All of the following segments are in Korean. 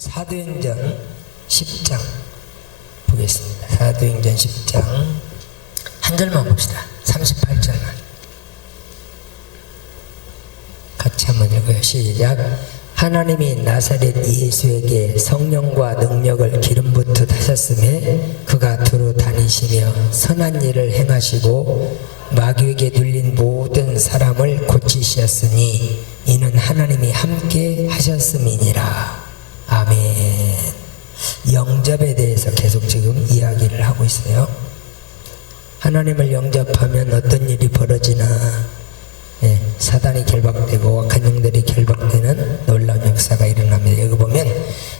사도행전 10장 보겠습니다. 사도행전 10장 한 절만 봅시다. 38절만 같이 한번 읽어요. 시작. 하나님이 나사렛 예수에게 성령과 능력을 기름 부듯 하셨음에 그가 두루 다니시며 선한 일을 행하시고 마귀에게 눌린 모든 사람을 고치셨으니 이는 하나님이 함께 하셨음이니라. 아멘. 영접에 대해서 계속 지금 이야기를 하고 있어요. 하나님을 영접하면 어떤 일이 벌어지나? 사단이 결박되고 악한 영들이 결박되는 놀라운 역사가 일어납니다. 여기 보면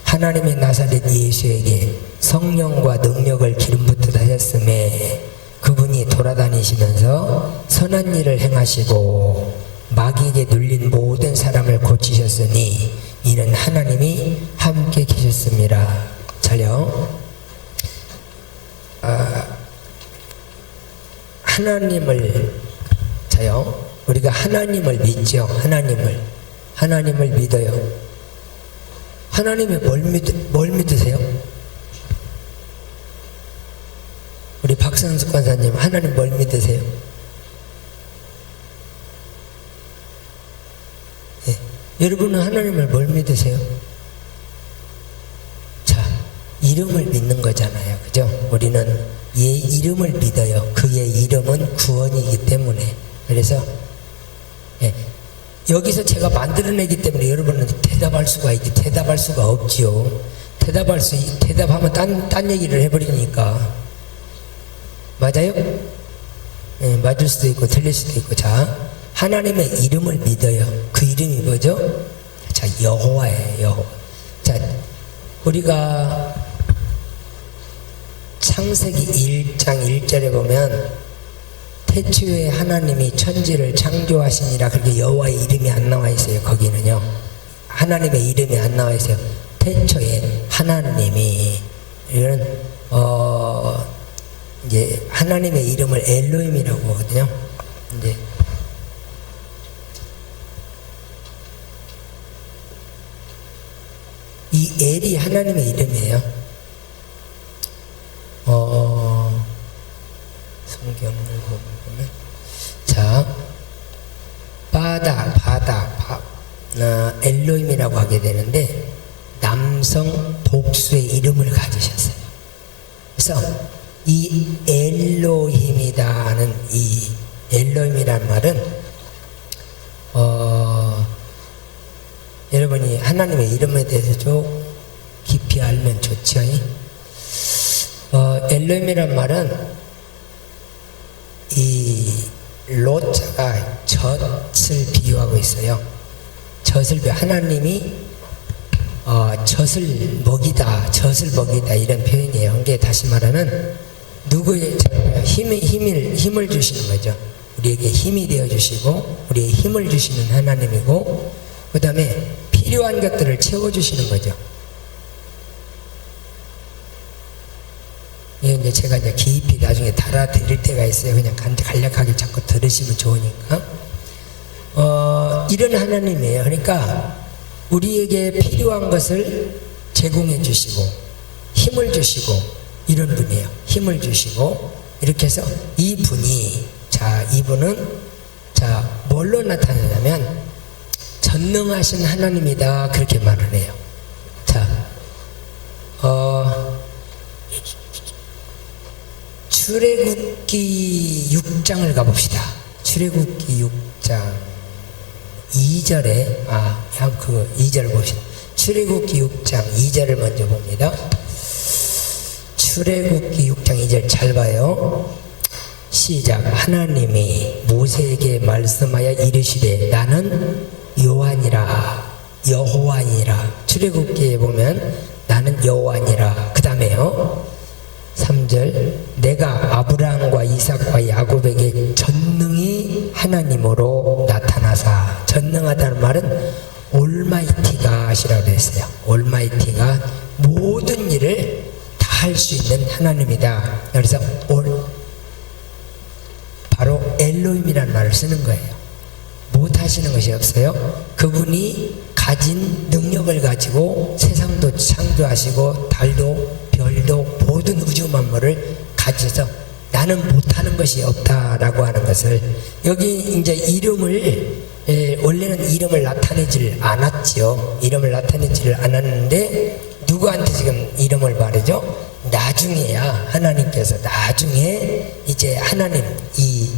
하나님의 나사렛 예수에게 성령과 능력을 기름 부듯 하셨음에 그분이 돌아다니시면서 선한 일을 행하시고 마귀에게 눌린 모든 사람을 고치셨으니 이는 하나님이 함께 계셨습니다. 잘요. 하나님을 자요. 우리가 하나님을 믿죠. 하나님을 믿어요. 하나님의 뭘 믿으세요? 우리 박상숙 권사님 하나님 뭘 믿으세요? 네. 여러분은 하나님을 뭘 믿으세요? 자, 이름을 믿는 거잖아요. 그죠? 우리는 얘 이름을 믿어요. 그의 이름은 구원이기 때문에. 그래서 여기서 제가 만들어내기 때문에 여러분은 대답할 수가 있지 대답할 수가 없지요. 대답하면 딴 얘기를 해버리니까. 맞아요? 맞을 수도 있고 틀릴 수도 있고. 자, 하나님의 이름을 믿어요. 그 이름이 뭐죠? 자, 여호와예요. 여호와. 자, 우리가 창세기 1장 1절에 보면 태초에 하나님이 천지를 창조하시니라. 그렇게 여호와의 이름이 안 나와 있어요. 거기는요. 하나님의 이름이 안 나와 있어요. 태초에 하나님이 이런 이제 하나님의 이름을 엘로힘이라고 하거든요. 이제 이 엘이 하나님의 이름이에요. 성경을 보면 자, 바다 엘로힘이라고 하게 되는데 남성 복수의 이름을 가지셨어요. 그래서 이 엘로힘이라는 이 엘로힘이라는 말은 여러분이 하나님의 이름에 대해서 좀 깊이 알면 좋죠. 엘로힘이라는 말은 이 로자가 젖을 비유하고 있어요. 하나님이 젖을 먹이다 이런 표현이에요. 이게 다시 말하면 누구의 힘을 주시는 거죠. 우리에게 힘이 되어 주시고 우리의 힘을 주시는 하나님이고, 그 다음에 필요한 것들을 채워주시는 거죠. 이제 제가 이제 깊이 나중에 달아드릴 때가 있어요. 그냥 간략하게 자꾸 들으시면 좋으니까. 이런 하나님이에요. 그러니까 우리에게 필요한 것을 제공해 주시고 힘을 주시고 이런 분이에요. 힘을 주시고 이렇게 해서 이분은 뭘로 나타나냐면 전능하신 하나님이다 그렇게 말을 해요. 자, 출애굽기 6장을 가봅시다. 출애굽기 6장 2절에 2절을 봅시다. 출애굽기 6장 2절을 먼저 봅니다. 출애굽기 6장 2절 잘 봐요. 시작. 하나님이 모세에게 말씀하여 이르시되 나는 여호와니라. 출애굽기에 보면 나는 여호와니라. 그 다음에요 3절 내가 아브라함과 이삭과 야곱에게 전능히 하나님으로 나타나사. 전능하다는 말은 올마이티가 하시라고 했어요. 올마이티가 모든 일을 다 할 수 있는 하나님이다. 그래서 바로 엘로힘이라는 말을 쓰는 거예요. 못 하시는 것이 없어요. 그분이 가진 능력을 가지고 세상도 창조하시고 달도 별도 모든 우주 만물을 가지셔서 나는 못하는 것이 없다라고 하는 것을, 여기 이제 이름을 원래는 이름을 나타내질 않았지요. 이름을 나타내질 않았는데 누구한테 지금 이름을 말하죠? 나중에야 하나님께서, 나중에 이제 하나님, 이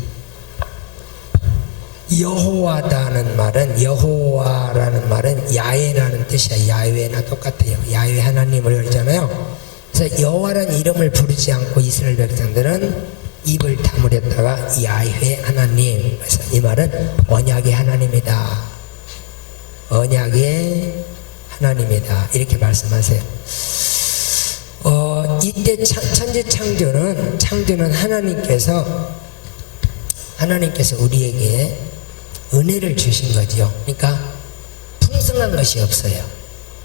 여호와라는 말은 야훼라는 뜻이야. 야훼나 똑같아요. 야훼 하나님을 그러잖아요. 그래서 여호와라는 이름을 부르지 않고 이스라엘 백성들은 입을 다물었다가 야훼 하나님, 그래서 이 말은 언약의 하나님이다, 언약의 하나님이다, 이렇게 말씀하세요. 이때 천지 창조는 하나님께서 우리에게 은혜를 주신 거죠. 그러니까 풍성한 것이 없어요.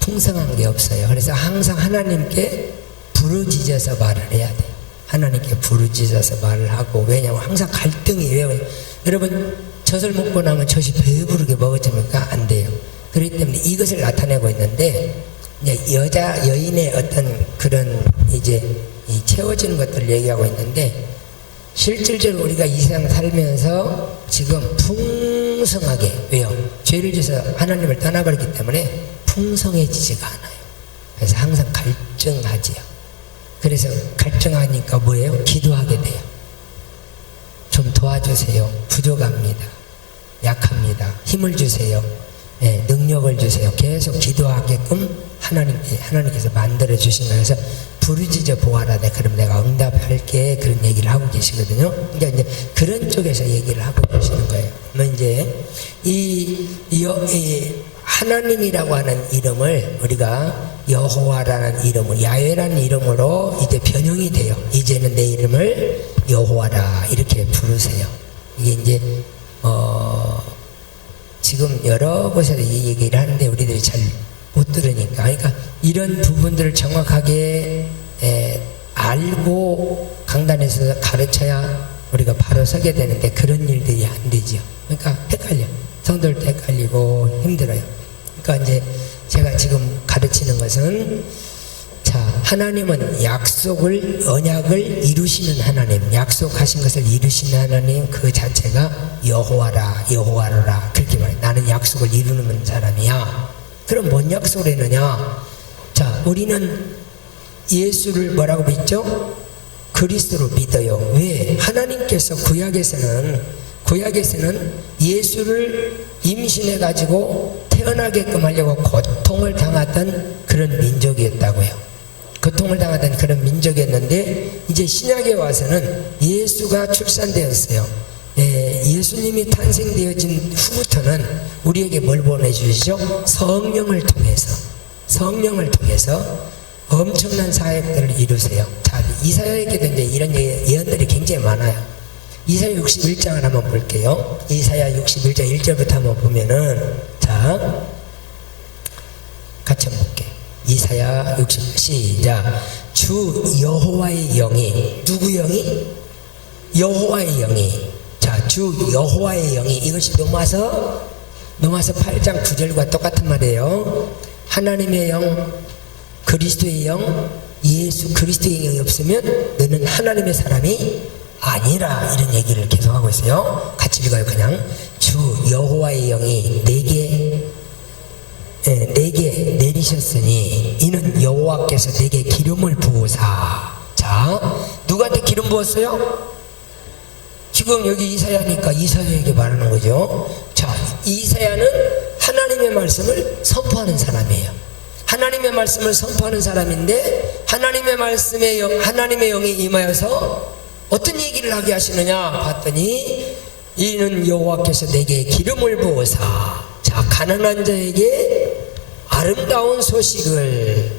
풍성한 게 없어요. 그래서 항상 하나님께 부르짖어서 말을 해야 돼요. 하나님께 부르짖어서 말을 하고, 왜냐하면 항상 갈등이에요. 여러분, 젖을 먹고 나면 젖이 배부르게 먹어집니까? 안 돼요. 그렇기 때문에 이것을 나타내고 있는데, 이제 여인의 어떤 그런 이제 이 채워지는 것들을 얘기하고 있는데, 실질적으로 우리가 이 세상 살면서 지금 풍성하게, 왜요? 죄를 지어서 하나님을 떠나버렸기 때문에 풍성해지지가 않아요. 그래서 항상 갈증하지요. 그래서 갈증하니까 뭐예요? 기도하게 돼요. 좀 도와주세요. 부족합니다. 약합니다. 힘을 주세요. 네, 능력을 주세요. 계속 기도하게끔 하나님께서 만들어 주신 거예요. 그래서 부르짖어 보아라. 그럼 내가 응답할게. 그런 얘기를 하고 계시거든요. 그러니까 이제 그런 쪽에서 얘기를 하고 계시는 거예요. 그러면 이제 이 하나님이라고 하는 이름을 우리가 여호와라는 이름을, 야훼라는 이름으로 이제 변형이 돼요. 이제는 내 이름을 여호와라 이렇게 부르세요. 이게 이제 지금 여러 곳에서 이 얘기를 하는데 우리들이 잘 못 들으니까, 그러니까 이런 부분들을 정확하게 알고 강단에서 가르쳐야 우리가 바로 서게 되는데 그런 일들이 안 되죠. 그러니까 헷갈려. 성도들도 헷갈리고 힘들어요. 그러니까 이제 제가 지금 가르치는 것은, 자, 하나님은 약속을, 언약을 이루시는 하나님, 약속하신 것을 이루시는 하나님, 그 자체가 여호와라, 여호와라 그렇게 말해. 나는 약속을 이루는 사람이야. 그럼 뭔 약속을 했느냐? 자, 우리는 예수를 뭐라고 믿죠? 그리스도로 믿어요. 왜? 하나님께서 구약에서는 예수를 임신해 가지고 태어나게끔 하려고 고통을 당하던 그런 민족이었다고요. 고통을 당하던 그런 민족이었는데, 이제 신약에 와서는 예수가 출산되었어요. 예수님이 탄생되어진 후부터는 우리에게 뭘 보내주시죠? 성령을 통해서 엄청난 사역들을 이루세요. 자, 이사야에게도 이제 이런 예언들이 굉장히 많아요. 이사야 61장을 한번 볼게요. 이사야 61장 1절부터 한번 보면은, 자, 같이 한번 볼게요. 이사야 60, 시작. 주 여호와의 영이, 누구 영이? 여호와의 영이. 자, 주 여호와의 영이, 이것이 로마서 8장 9절과 똑같은 말이에요. 하나님의 영, 그리스도의 영, 예수 그리스도의 영이 없으면 너는 하나님의 사람이 아니라, 이런 얘기를 계속하고 있어요. 같이 읽어요. 그냥 주 여호와의 영이 내게 내리셨으니 이는 여호와께서 내게 기름을 부으사. 자, 누구한테 기름 부었어요? 지금 여기 이사야니까 이사야에게 말하는 거죠. 자, 이사야는 하나님의 말씀을 선포하는 사람이에요. 하나님의 말씀을 선포하는 사람인데, 하나님의 영이 임하여서 어떤 얘기를 하게 하시느냐 봤더니, 이는 여호와께서 내게 기름을 부으사. 자, 가난한 자에게 아름다운 소식을.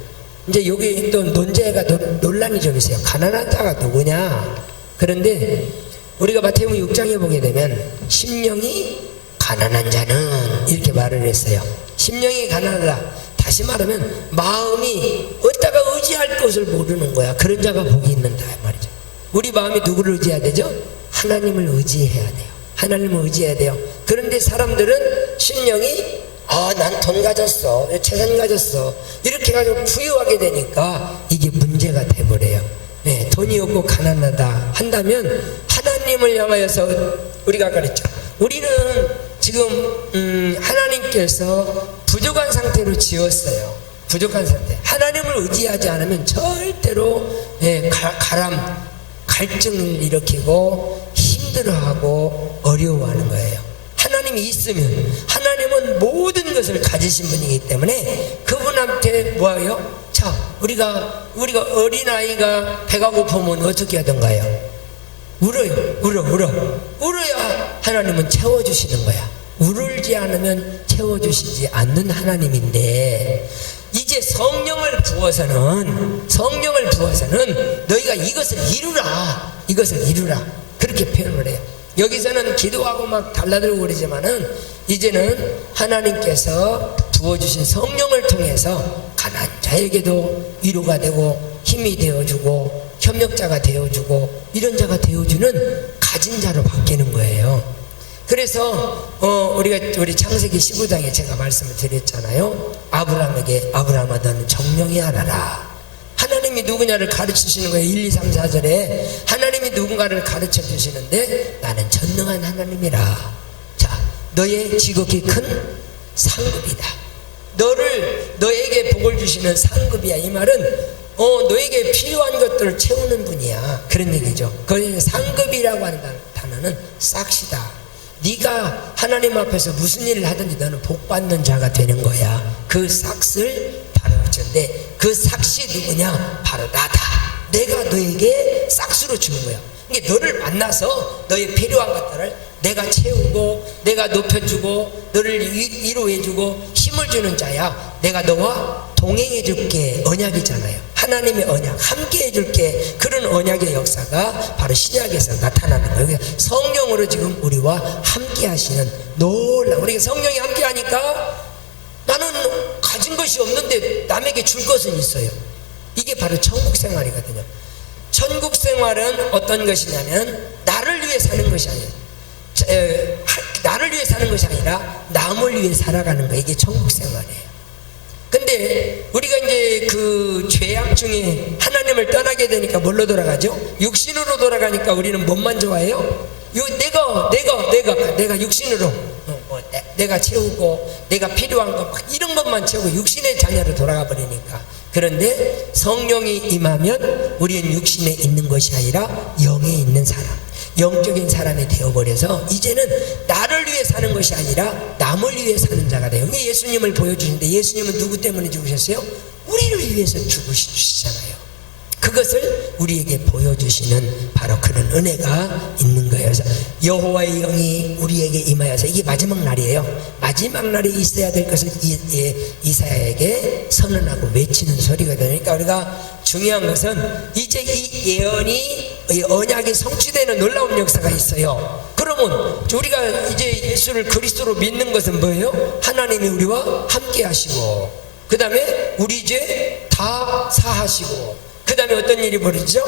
이제 여기 또 논제가 논란이 좀 있어요. 가난한 자가 누구냐? 그런데 우리가 마태복음 6장에 보게 되면 심령이 가난한 자는 이렇게 말을 했어요. 심령이 가난하다. 다시 말하면 마음이 어디다가 의지할 것을 모르는 거야. 그런 자가 복이 있는다 말이죠. 우리 마음이 누구를 의지해야 되죠? 하나님을 의지해야 돼요. 하나님을 의지해야 돼요. 그런데 사람들은 신령이 난 돈 가졌어, 재산 가졌어, 이렇게 가지고 부유하게 되니까 이게 문제가 돼버려요. 네, 돈이 없고 가난하다 한다면 하나님을 향하여서 우리가 그랬죠. 우리는 지금 하나님께서 부족한 상태로 지었어요. 부족한 상태. 하나님을 의지하지 않으면 절대로 갈증을 일으키고 힘들어하고 어려워하는 거예요. 하나님이 있으면, 하나님은 모든 것을 가지신 분이기 때문에 그분한테 뭐예요? 자, 우리가 어린아이가 배가 고프면 어떻게 하던가요? 울어야 하나님은 채워주시는 거야. 울지 않으면 채워주시지 않는 하나님인데, 이제 성령을 부어서는 너희가 이것을 이루라 그렇게 표현을 해요. 여기서는 기도하고 막 달라들고 그러지만은 이제는 하나님께서 부어주신 성령을 통해서 가난한 자에게도 위로가 되고 힘이 되어주고 협력자가 되어주고 이런 자가 되어주는 가진 자로 바뀌는 거예요. 그래서 우리 창세기 15장에 제가 말씀을 드렸잖아요. 아브라함아 너는 정령히 알아라. 하나님이 누구냐를 가르치시는 거예요. 1, 2, 3, 4절에 하나님이 누군가를 가르쳐 주시는데 나는 전능한 하나님이라. 자, 너의 지극히 큰 상급이다. 너에게 복을 주시는 상급이야. 이 말은 너에게 필요한 것들을 채우는 분이야. 그런 얘기죠. 그 상급이라고 하는 단어는 싹시다. 네가 하나님 앞에서 무슨 일을 하든지 너는 복 받는 자가 되는 거야. 그 싹을 바로 붙였는데 그 싹이 누구냐? 바로 나다. 내가 너에게 싹수로 주는 거야. 그러니까 너를 만나서 너의 필요한 것들을 내가 채우고 내가 높여주고 너를 위로해주고 힘을 주는 자야. 내가 너와 동행해줄게. 언약이잖아요. 하나님의 언약, 함께 해줄게. 그런 언약의 역사가 바로 신약에서 나타나는 거예요. 성령으로 지금 우리와 함께 하시는 놀라운, 우리가 성령이 함께 하니까 나는 가진 것이 없는데 남에게 줄 것은 있어요. 이게 바로 천국 생활이거든요. 천국 생활은 어떤 것이냐면 나를 위해 사는 것이 아니에요. 나를 위해 사는 것이 아니라 남을 위해 살아가는 거예요. 이게 천국 생활이에요. 근데 우리가 이제 그 죄악 중에 하나님을 떠나게 되니까 뭘로 돌아가죠? 육신으로 돌아가니까 우리는 뭔만 좋아해요? 내가 육신으로 내가 채우고 내가 필요한 것 막 이런 것만 채우고 육신의 자녀로 돌아가 버리니까. 그런데 성령이 임하면 우리는 육신에 있는 것이 아니라 영에 있는 사람, 영적인 사람이 되어버려서 이제는 나를 위해 사는 것이 아니라 남을 위해 사는 자가 돼요. 예수님을 보여주시는데 예수님은 누구 때문에 죽으셨어요? 우리를 위해서 죽으시잖아요. 그것을 우리에게 보여주시는 바로 그런 은혜가 있는 거예요. 그래서 여호와의 영이 우리에게 임하여서, 이게 마지막 날이에요. 마지막 날에 있어야 될 것을 이사야에게 선언하고 외치는 소리거든요. 그러니까 우리가 중요한 것은 이제 이 예언이, 이 언약이 성취되는 놀라운 역사가 있어요. 그러면 우리가 이제 예수를 그리스도로 믿는 것은 뭐예요? 하나님이 우리와 함께 하시고, 그 다음에 우리 죄 다 사하시고, 그 다음에 어떤 일이 벌어지죠?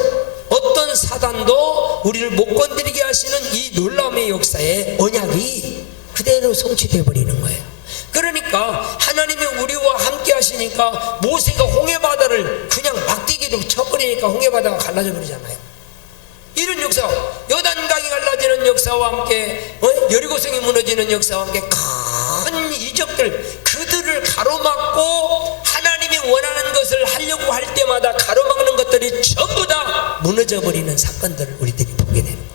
어떤 사단도 우리를 못 건드리게 하시는 이 놀라움의 역사에 언약이 그대로 성취되어 버리는 거예요. 그러니까 하나님이 우리와 함께 하시니까 모세가 홍해바다를 그냥 막대기로 쳐버리니까 홍해바다가 갈라져 버리잖아요. 이런 역사, 요단강이 갈라지는 역사와 함께 여리고성이 무너지는 역사와 함께 큰 이적들, 그들을 가로막고 하나님이 원하는 것을 하려고 할 때마다 가로막는 것들이 전부 다 무너져버리는 사건들을 우리들이 보게 되는 거예요.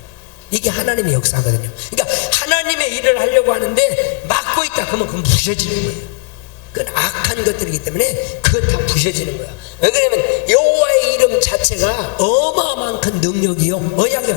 이게 하나님의 역사거든요. 그러니까 하나님의 일을 하려고 하는데 막고 있다 그러면 그건 부서지는 거예요. 그건 악한 것들이기 때문에 그건 다 부서지는 거야. 왜 그러냐면 여호와의 이름 자체가 어마어마한 큰 능력이요, 언약이요.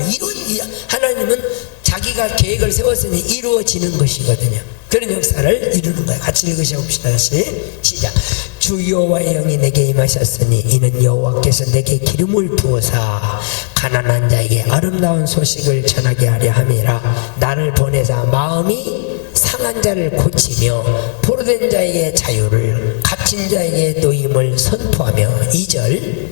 하나님은 자기가 계획을 세웠으니 이루어지는 것이거든요. 그런 역사를 이루는 거예요. 같이 읽으셔봅시다. 다시 시작. 주 여호와의 영이 내게 임하셨으니 이는 여호와께서 내게 기름을 부어사 가난한 자에게 아름다운 소식을 전하게 하려 함이라. 나를 보내사 마음이 상한 자를 고치며 포로된 자에게 자유를, 갇힌 자에게 노임을 선포하며. 2절.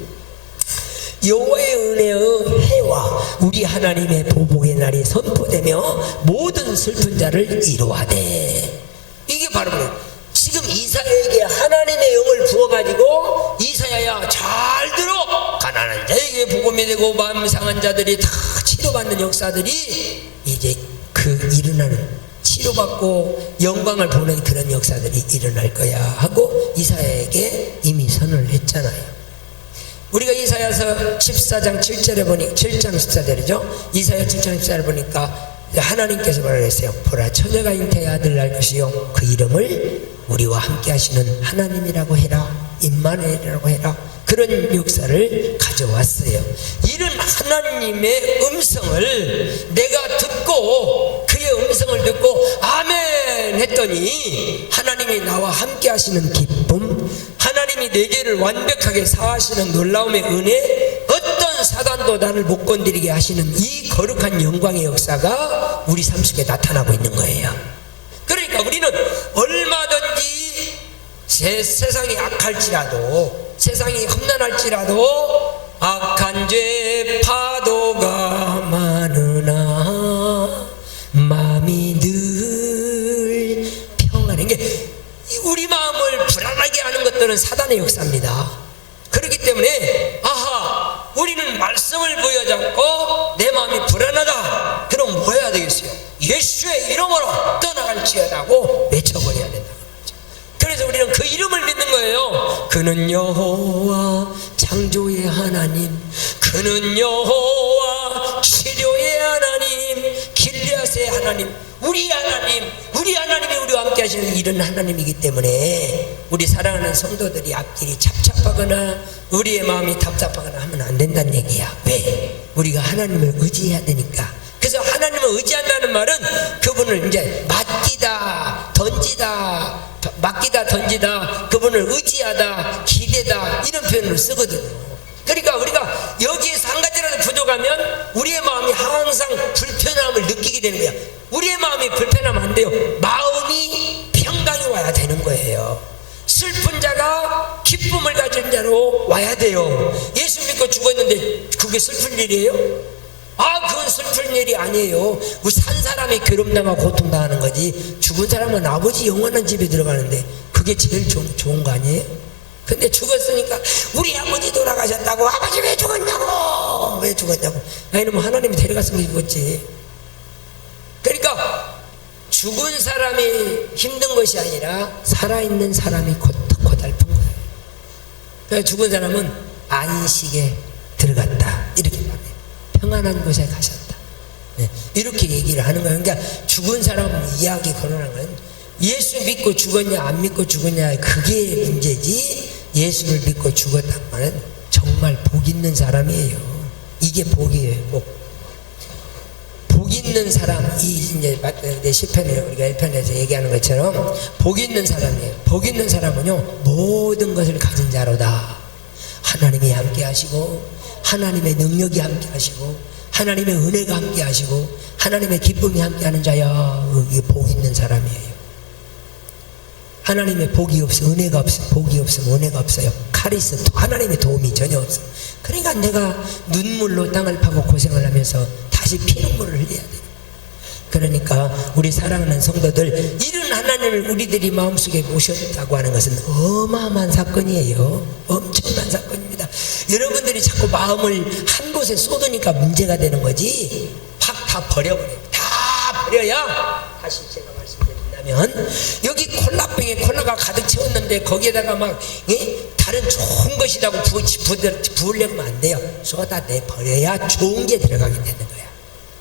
여호와의 은혜의 해와 우리 하나님의 보복의 날이 선포되며 모든 슬픈 자를 이루하되. 이게 바로 지금 이사야에게 하나님의 영을 부어가지고 이사야야 잘 들어, 가난한 자에게 복음이 되고 마음 상한 자들이 다 치료받는 역사들이 이제 그 일어나는, 치료받고 영광을 보는 그런 역사들이 일어날 거야 하고 이사야에게 이미 선언을 했잖아요. 우리가 이사야서 14장 7절에 보니 7장 14절이죠. 이사야 7장 14절에 보니까 하나님께서 뭐라 그랬어요? 보라, 처녀가 잉태의 아들 낳을 것이요 그 이름을 우리와 함께 하시는 하나님이라고 해라, 임마누엘이라고 해라. 그런 역사를 가져왔어요. 이런 하나님의 음성을 내가 듣고, 그의 음성을 듣고 아멘 했더니 하나님이 나와 함께 하시는 기쁨, 하나님이 내 죄를 완벽하게 사하시는 놀라움의 은혜, 어떤 사단도 나를 못 건드리게 하시는 이 거룩한 영광의 역사가 우리 삶 속에 나타나고 있는 거예요. 그러니까 우리는 얼마든지 세상이 악할지라도, 세상이 험난할지라도 악한 죄 파도가 많으나 마음이 늘 평안해. 이게 우리 마음을 불안하게 하는 것들은 사단의 역사입니다. 그렇기 때문에 아하, 우리는 말씀을 부여잡고 내 마음이 불안하다, 그럼 뭐 해야 되겠어요? 예수의 이름으로 떠나갈지어다고 외쳐버려야 된다. 그래서 우리는 그 이름을 믿는 거예요. 그는 여호와 창조의 하나님, 그는 여호와 치료의 하나님, 길리앗의 하나님, 우리 하나님이 우리와 함께 하시는 이런 하나님이기 때문에 우리 사랑하는 성도들이 앞길이 착잡하거나 우리의 마음이 답답하거나 하면 안 된다는 얘기야. 왜? 우리가 하나님을 의지해야 되니까. 그래서 하나님을 의지한다는 말은 그분을 이제 맡기다 던지다, 그분을 의지하다, 기대다, 이런 표현을 쓰거든요. 그러니까 우리가 여기에서 한 가지라도 부족하면 우리의 마음이 항상 불편함을 느끼게 되는 거야. 우리의 마음이 불편하면 안 돼요. 마음이 평강이 와야 되는 거예요. 슬픈 자가 기쁨을 가진 자로 와야 돼요. 예수 믿고 죽었는데 그게 슬픈 일이에요? 그건 슬픈 일이 아니에요. 우리 산 사람이 괴롭당하고 고통당하는 거지, 죽은 사람은 아버지 영원한 집에 들어가는데 그게 제일 좋은 거 아니에요? 근데 죽었으니까 우리 아버지 돌아가셨다고, 아버지 왜 죽었냐고, 아니면 하나님이 데려갔으면 죽었지. 그러니까 죽은 사람이 힘든 것이 아니라 살아있는 사람이 고달픈 거예요. 그러니까 죽은 사람은 안식에 들어갔다, 이렇게 말해요. 평안한 곳에 가셨다, 이렇게 얘기를 하는 거예요. 그러니까 죽은 사람 이야기 거론하는 건 예수 믿고 죽었냐 안 믿고 죽었냐 그게 문제지, 예수를 믿고 죽었단 말은 정말 복 있는 사람이에요. 이게 복이에요. 복 있는 사람, 이 이제 시편에 우리가 1편에서 얘기하는 것처럼 복 있는 사람이에요. 복 있는 사람은요, 모든 것을 가진 자로다. 하나님이 함께 하시고, 하나님의 능력이 함께 하시고, 하나님의 은혜가 함께 하시고, 하나님의 기쁨이 함께 하는 자야. 이게 복 있는 사람이에요. 하나님의 복이 없어, 은혜가 없어, 복이 없으면 은혜가 없어요. 카리스, 하나님의 도움이 전혀 없어. 그러니까 내가 눈물로 땅을 파고 고생을 하면서 다시 피눈물을 흘려야 돼요. 그러니까 우리 사랑하는 성도들, 이런 하나님을 우리들이 마음속에 모셨다고 하는 것은 어마어마한 사건이에요. 엄청난 사건입니다. 여러분들이 자꾸 마음을 한 곳에 쏟으니까 문제가 되는 거지, 확 다 버려버려요. 다 버려야, 다시 제가 말씀드린다면, 여기 콜라병에 콜라가 가득 채웠는데 거기에다가 막 다른 좋은 것이라고 부으려면 안 돼요. 쏟아내 버려야 좋은 게 들어가게 되는 거야.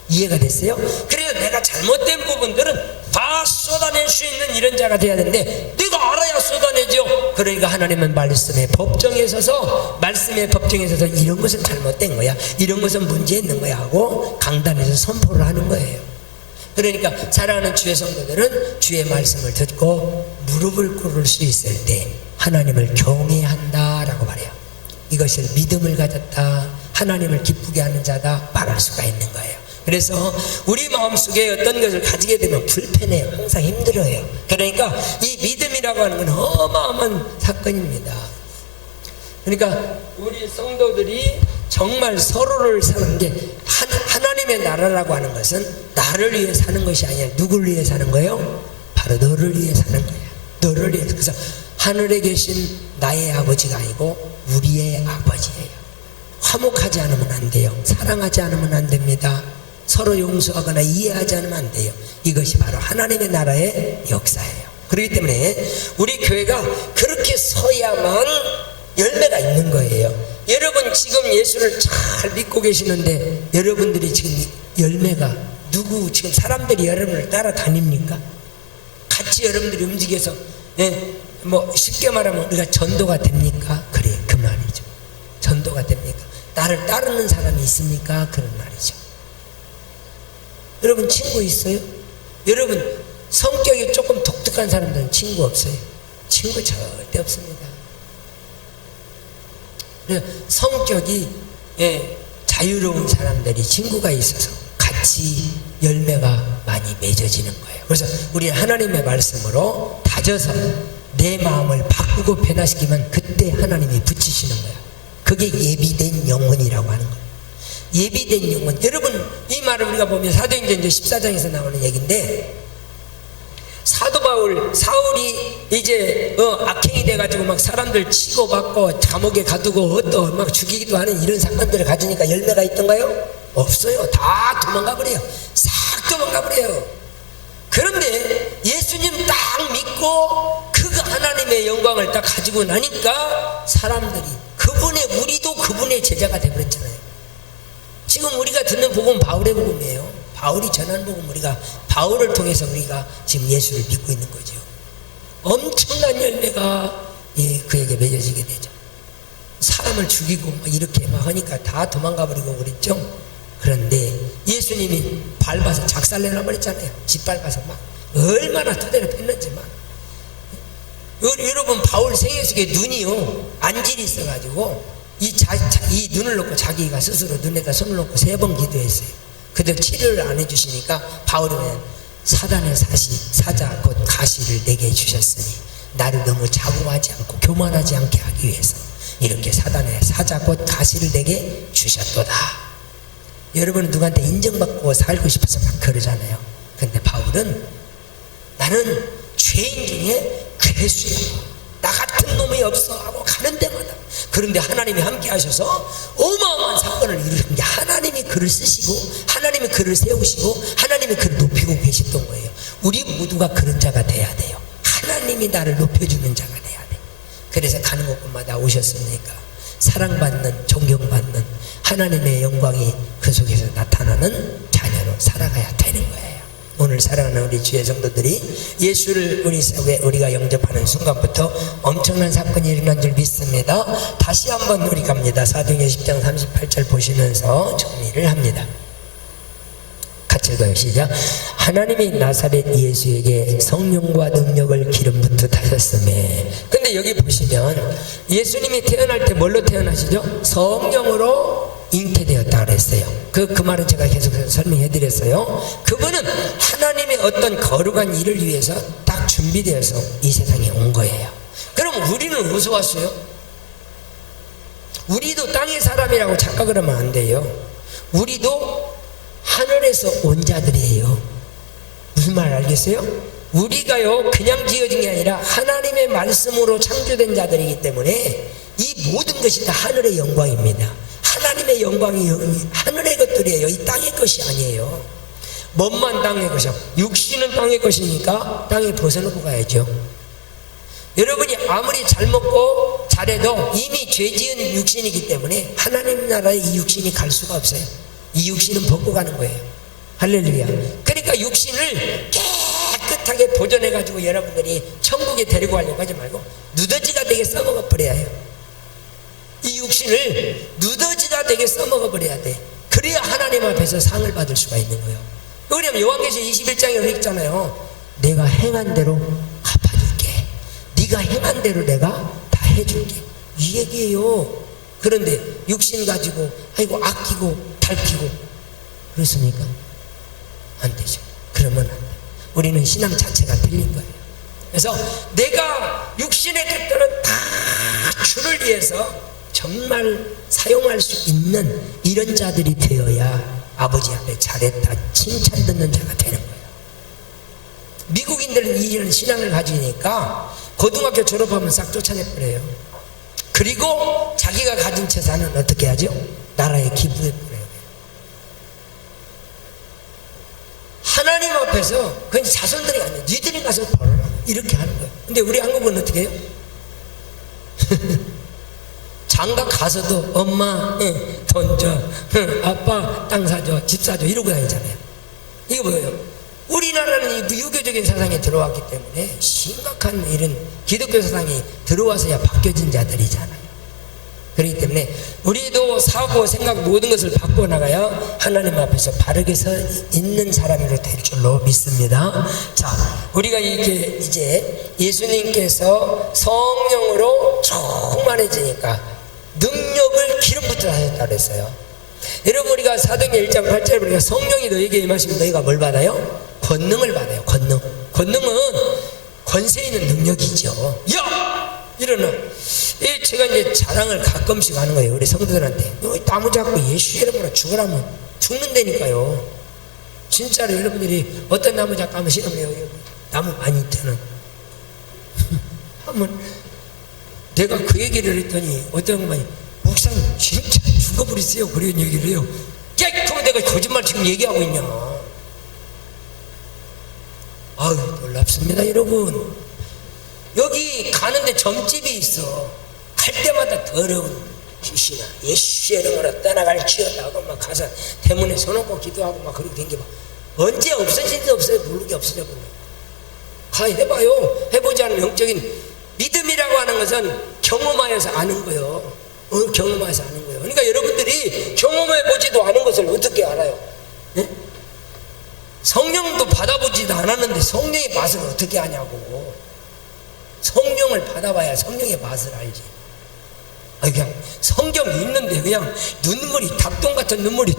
이해가 됐어요? 그래서 내가 잘못된 부분들은 다 쏟아낼 수 있는 이런 자가 돼야 되는데, 내가 알아야 쏟아내죠. 그러니까 하나님은 말씀의 법정에 서서, 이런 것은 잘못된 거야, 이런 것은 문제 있는 거야 하고 강단에서 선포를 하는 거예요. 그러니까 사랑하는 주의 성도들은 주의 말씀을 듣고 무릎을 꿇을 수 있을 때 하나님을 경외한다라고 말해요. 이것을 믿음을 가졌다, 하나님을 기쁘게 하는 자다 말할 수가 있는 거예요. 그래서 우리 마음속에 어떤 것을 가지게 되면 불편해요. 항상 힘들어요. 그러니까 이 믿음이라고 하는 건 어마어마한 사건입니다. 그러니까 우리 성도들이 정말 서로를 사는 게 하나님의 나라라고 하는 것은 나를 위해 사는 것이 아니라 누구를 위해 사는 거예요? 바로 너를 위해 사는 거야. 너를 위해. 그래서 하늘에 계신 나의 아버지가 아니고 우리의 아버지예요. 화목하지 않으면 안 돼요. 사랑하지 않으면 안 됩니다. 서로 용서하거나 이해하지 않으면 안 돼요. 이것이 바로 하나님의 나라의 역사예요. 그렇기 때문에 우리 교회가 그렇게 서야만 열매가 있는 거예요. 여러분 지금 예수를 잘 믿고 계시는데 여러분들이 지금 열매가 누구 지금 사람들이 여러분을 따라다닙니까? 같이 여러분들이 움직여서 뭐 쉽게 말하면 우리가 전도가 됩니까? 그래, 그 말이죠. 전도가 됩니까? 나를 따르는 사람이 있습니까? 그런 말이죠. 여러분 친구 있어요? 여러분 성격이 조금 독특한 사람들은 친구 없어요? 친구 절대 없습니다. 성격이 자유로운 사람들이 친구가 있어서 같이 열매가 많이 맺어지는 거예요. 그래서 우리 하나님의 말씀으로 다져서 내 마음을 바꾸고 변화시키면 그때 하나님이 붙이시는 거예요. 그게 예비된 영혼이라고 하는 거예요. 예비된 영혼. 여러분 이 말을 우리가 보면 사도행전 14장에서 나오는 얘기인데, 사도 바울, 사울이 이제 악행이 돼가지고 막 사람들 치고받고 감옥에 가두고 또 막 죽이기도 하는 이런 사건들을 가지니까 열매가 있던가요? 없어요. 다 도망가 버려요. 싹 도망가 버려요. 그런데 예수님 딱 믿고 그 하나님의 영광을 딱 가지고 나니까 사람들이 우리도 그분의 제자가 되버렸잖아요. 지금 우리가 듣는 복음은 바울의 복음이에요. 바울이 전한 복음, 우리가 바울을 통해서 우리가 지금 예수를 믿고 있는 거죠. 엄청난 열매가 그에게 맺어지게 되죠. 사람을 죽이고 막 이렇게 막 하니까 다 도망가 버리고 그랬죠. 그런데 예수님이 밟아서 작살내나 버렸잖아요. 짓밟아서 막 얼마나 두대를 팼는지 막. 여러분 바울 생애 속에 눈이요 안질이 있어가지고 이 눈을 놓고 자기가 스스로 눈에다 손을 놓고 3번 기도했어요. 그들 치료를 안 해주시니까 바울은 사단의 사자 곧 가시를 내게 주셨으니 나를 너무 자고하지 않고 교만하지 않게 하기 위해서 이렇게 사단의 사자 곧 가시를 내게 주셨도다. 여러분은 누구한테 인정받고 살고 싶어서 막 그러잖아요. 근데 바울은 나는 죄인 중에 괴수야, 나 같은 놈이 없어 하고 가는 데마다, 그런데 하나님이 함께 하셔서 어마어마한 사건을 이루신 게 하나님이 그를 쓰시고 하나님이 그를 세우시고 하나님이 그를 높이고 계셨던 거예요. 우리 모두가 그런 자가 돼야 돼요. 하나님이 나를 높여주는 자가 돼야 돼. 그래서 가는 곳마다 오셨으니까 사랑받는, 존경받는 하나님의 영광이 그 속에서 나타나는 자녀로 살아가야 되는 거예요. 오늘 사랑하는 우리 주의 성도들이 예수를 우리가 영접하는 순간부터 엄청난 사건이 일어난 줄 믿습니다. 다시 한번 우리 갑니다. 사도행전 10장 38절 보시면서 정리를 합니다. 같이 읽어요. 시작. 하나님이 나사렛 예수에게 성령과 능력을 기름 부터 타셨음에. 근데 여기 보시면 예수님이 태어날 때 뭘로 태어나시죠? 성령으로 잉태되었다 그랬어요. 그 말은 제가 계속해서 설명해 드렸어요. 그분은 하나님의 어떤 거룩한 일을 위해서 딱 준비되어서 이 세상에 온 거예요. 그럼 우리는 어디서 왔어요? 우리도 땅의 사람이라고 착각을 하면 안 돼요. 우리도 하늘에서 온 자들이에요. 무슨 말 알겠어요? 우리가요 그냥 지어진 게 아니라 하나님의 말씀으로 창조된 자들이기 때문에 이 모든 것이 다 하늘의 영광입니다. 하나님의 영광이 하늘의 것들이에요. 이 땅의 것이 아니에요. 몸만 땅의 것이요. 육신은 땅의 것이니까 땅에 벗어놓고 가야죠. 여러분이 아무리 잘 먹고 잘해도 이미 죄 지은 육신이기 때문에 하나님 나라에 이 육신이 갈 수가 없어요. 이 육신은 벗고 가는 거예요. 할렐루야. 그러니까 육신을 깨끗하게 보존해가지고 여러분들이 천국에 데리고 가려고 하지 말고 누더지가 되게 써먹어 버려야 해요. 이 육신을 누더지가 되게 써먹어 버려야 돼. 그래야 하나님 앞에서 상을 받을 수가 있는 거예요. 왜냐면 요한계시록 21장에 여기 있잖아요. 내가 행한 대로 갚아줄게. 네가 행한 대로 내가 다 해줄게. 이 얘기예요. 그런데 육신 가지고 아이고 아끼고 달피고 그렇습니까? 안 되죠. 그러면 안 돼. 우리는 신앙 자체가 틀린 거예요. 그래서 내가 육신의 것들은 다 주를 위해서 정말 사용할 수 있는 이런 자들이 되어야 아버지 앞에 잘했다 칭찬 듣는 자가 되는 거예요. 미국인들은 이런 신앙을 가지니까 고등학교 졸업하면 싹 쫓아내버려요. 그리고 자기가 가진 재산은 어떻게 하죠? 나라에 기부해버려요. 하나님 앞에서 그냥 자손들이 아니에요. 니들이 가서 벌어라 이렇게 하는 거예요. 근데 우리 한국은 어떻게 해요? 장가 가서도 엄마 돈 줘, 아빠 땅 사줘, 집 사줘 이러고 다니잖아요. 이거 뭐예요? 우리나라는 이 유교적인 사상에 들어왔기 때문에 심각한 이런 기독교 사상이 들어와서야 바뀌어진 자들이잖아요. 그렇기 때문에 우리도 사고 생각 모든 것을 바꿔나가야 하나님 앞에서 바르게 서 있는 사람으로 될 줄로 믿습니다. 자, 우리가 이렇게 이제 예수님께서 성령으로 충만해지니까 능력을 기름부터 하셨다고 했어요. 여러분, 우리가 사도행전 1장 8절에 보니까 성령이 너에게 임하시면 너희가 뭘 받아요? 권능을 받아요. 권능은 권세 있는 능력이죠. 야! 일어나. 제가 이제 자랑을 가끔씩 하는 거예요. 우리 성도들한테. 너희 나무 잡고 예수 이름으로 죽으라면 죽는다니까요. 진짜로 여러분들이 어떤 나무 잡고 한번 실험해요. 나무 많이 있잖아. 한번 내가 그 얘기를 했더니 어떤 분이 목사님 진짜 죽어버리세요. 그런 얘기를 해요. 야, 그럼 내가 거짓말 지금 얘기하고 있냐. 아유, 놀랍습니다, 여러분. 여기 가는데 점집이 있어. 갈 때마다 더러운 귀신아 예수의 이름으로 떠나갈지어다 하고 막 가서 대문에 서놓고 기도하고 막 그러고 댕겨 봐. 언제 없어진지 없어요. 모르게 없어져 버려. 가 해봐요. 해보지 않으면 영적인 믿음이라고 하는 것은 경험하여서 아는 거예요. 경험하여서 아는 거예요. 그러니까 여러분들이 경험해보지도 않은 것을 어떻게 알아요? 네? 성령도 받아보지도 않았는데 성령의 맛을 어떻게 아냐고. 성령을 받아봐야 성령의 맛을 알지. 그냥 성경 읽는데 그냥 눈물이 닭똥 같은 눈물이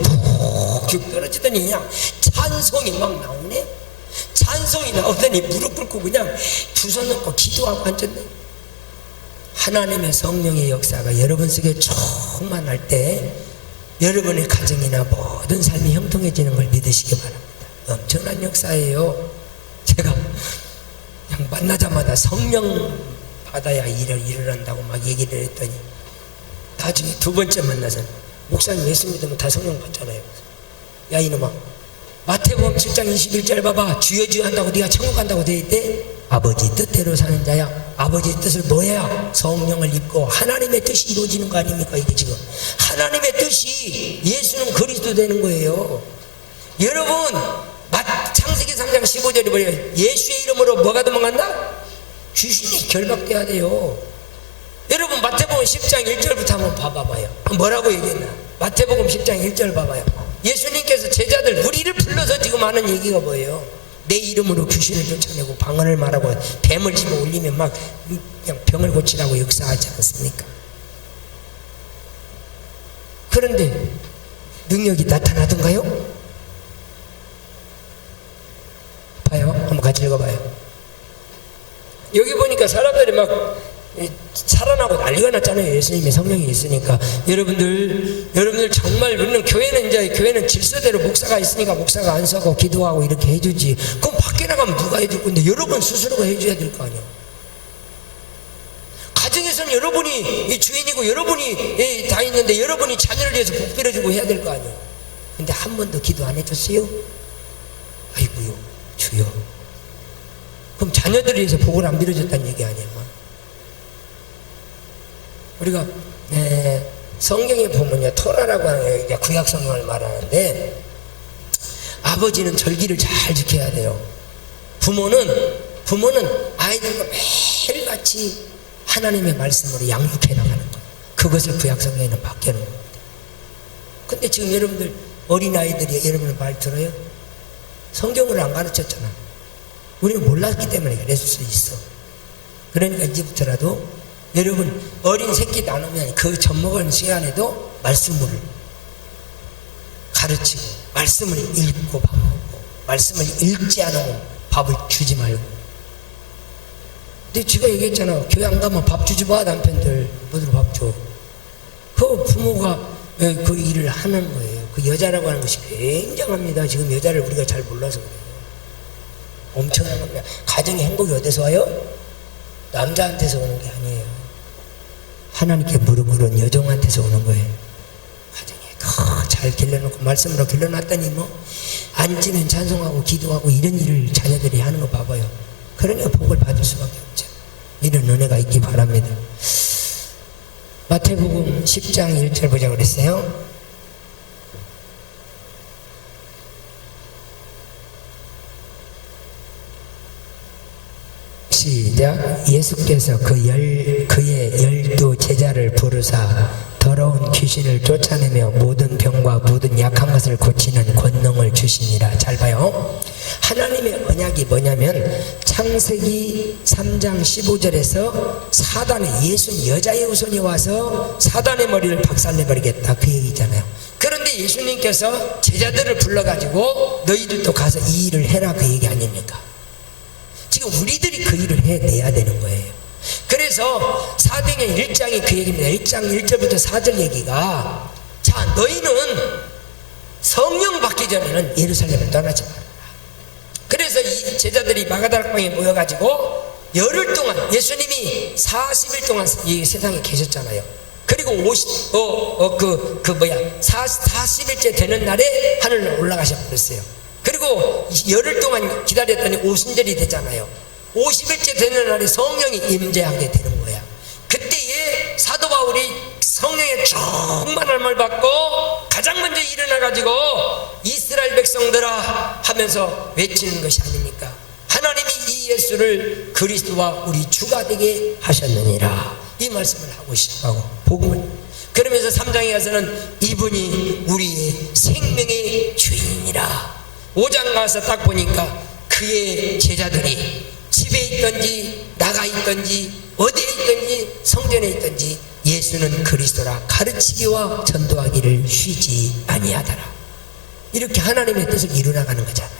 툭 떨어지더니 그냥 찬송이 막 나오네. 찬송이 나오더니 무릎 꿇고 그냥 두 손 놓고 기도하고 앉았네. 하나님의 성령의 역사가 여러분 속에 충만할 때 여러분의 가정이나 모든 삶이 형통해지는 걸 믿으시기 바랍니다. 엄청난 역사예요. 제가 그냥 만나자마자 성령 받아야 일어난다고 막 얘기를 했더니 나중에 두 번째 만나서 목사님 예수 믿으면 다 성령 받잖아요. 야 이놈아, 마태복음 7장 21절 봐봐. 주여 주여 한다고 네가 천국 간다고 돼 있대. 아버지 뜻대로 사는 자야. 아버지 뜻을 뭐야? 성령을 입고 하나님의 뜻이 이루어지는 거 아닙니까? 이게 지금 하나님의 뜻이 예수는 그리스도 되는 거예요. 여러분, 창세기 3장 15절이 뭐예요? 예수의 이름으로 뭐가 도망간다? 귀신이 결박돼야 돼요. 여러분, 마태복음 10장 1절부터 한번 봐봐봐요. 뭐라고 얘기했나? 마태복음 10장 1절 봐봐요. 예수님께서 제자들 우리를 불러서 지금 하는 얘기가 뭐예요? 내 이름으로 귀신을 쫓아내고 방언을 말하고 뱀을 집어 올리면 막 그냥 병을 고치라고 역사하지 않습니까? 그런데 능력이 나타나던가요? 봐요. 한번 같이 읽어봐요. 여기 보니까 사람들이 막 살아나고 난리가 났잖아요. 예수님의 성령이 있으니까. 여러분들 정말 우리는 교회는 질서대로 목사가 있으니까 목사가 안 서고 기도하고 이렇게 해주지. 그럼 밖에 나가면 누가 해줄 건데 여러분 스스로가 해줘야 될 거 아니에요. 가정에서는 여러분이 주인이고 여러분이 다 있는데 여러분이 자녀를 위해서 복 빌어주고 해야 될 거 아니에요. 근데 한 번도 기도 안 해줬어요? 아이고요, 주여. 그럼 자녀들을 위해서 복을 안 빌어줬다는 얘기 아니야. 우리가 성경에 보면요, 토라라고 하는 게 구약 성경을 말하는데 아버지는 절기를 잘 지켜야 돼요. 부모는 아이들과 매일같이 하나님의 말씀으로 양육해 나가는 거예요. 그것을 구약 성경에는 맡겨놓은 겁니다. 근데 지금 여러분들 어린아이들이 여러분의 말 들어요? 성경을 안 가르쳤잖아. 우리는 몰랐기 때문에 그랬을 수 있어. 그러니까 이제부터라도 여러분 어린 새끼 나누면 그 젖먹은 시간에도 말씀을 가르치고 말씀을 읽고 밥 먹고 말씀을 읽지 않으면 밥을 주지 말고. 근데 제가 얘기했잖아. 교회 안 가면 밥 주지 마. 남편들 뭐들 밥 줘. 부모가 그 일을 하는 거예요. 그 여자라고 하는 것이 굉장합니다. 지금 여자를 우리가 잘 몰라서 그래요. 엄청난 겁니다. 가정의 행복이 어디서 와요? 남자한테서 오는 게 아니에요. 하나님께 무릎 꿇은 여종한테서 오는 거예요. 가정에 잘 길러놓고 말씀으로 길러놨더니 뭐 앉으면 찬송하고 기도하고 이런 일을 자녀들이 하는 거 봐봐요. 그러니까 복을 받을 수밖에 없죠. 이런 은혜가 있기 바랍니다. 마태복음 10장 1절 보자고 그랬어요. 시작. 예수께서 그의 12 제자를 부르사 더러운 귀신을 쫓아내며 모든 병과 모든 약한 것을 고치는 권능을 주시니라. 잘 봐요. 하나님의 언약이 뭐냐면 창세기 3장 15절에서 사단의 예수는 여자의 후손이 와서 사단의 머리를 박살내버리겠다 그 얘기잖아요. 그런데 예수님께서 제자들을 불러가지고 너희들도 가서 이 일을 해라 그 얘기 아닙니까? 지금 우리들이 그 일을 해내야 되는 거예요. 그래서 사도행전 1장이 그 얘기입니다. 1장 1절부터 4절 얘기가 자 너희는 성령 받기 전에는 예루살렘을 떠나지 마라. 그래서 이 제자들이 마가다락방에 모여가지고 열흘 동안 예수님이 40일 동안 이 세상에 계셨잖아요. 그리고 40일째 되는 날에 하늘로 올라가셔 버렸어요. 그리고 열흘 동안 기다렸더니 오순절이 되잖아요. 50일째 되는 날에 성령이 임재하게 되는 거야. 그때에 사도 바울이 성령의 충만함을 받고 가장 먼저 일어나가지고 이스라엘 백성들아 하면서 외치는 것이 아닙니까? 하나님이 이 예수를 그리스도와 우리 주가 되게 하셨느니라 이 말씀을 하고 시작하고 복음을 그러면서 3장에 가서는 이분이 우리의 생명의 주인이라. 5장 가서 딱 보니까 그의 제자들이 집에 있든지 나가 있든지 어디에 있든지 성전에 있든지 예수는 그리스도라 가르치기와 전도하기를 쉬지 아니하더라. 이렇게 하나님의 뜻을 이루어나가는 거잖아요.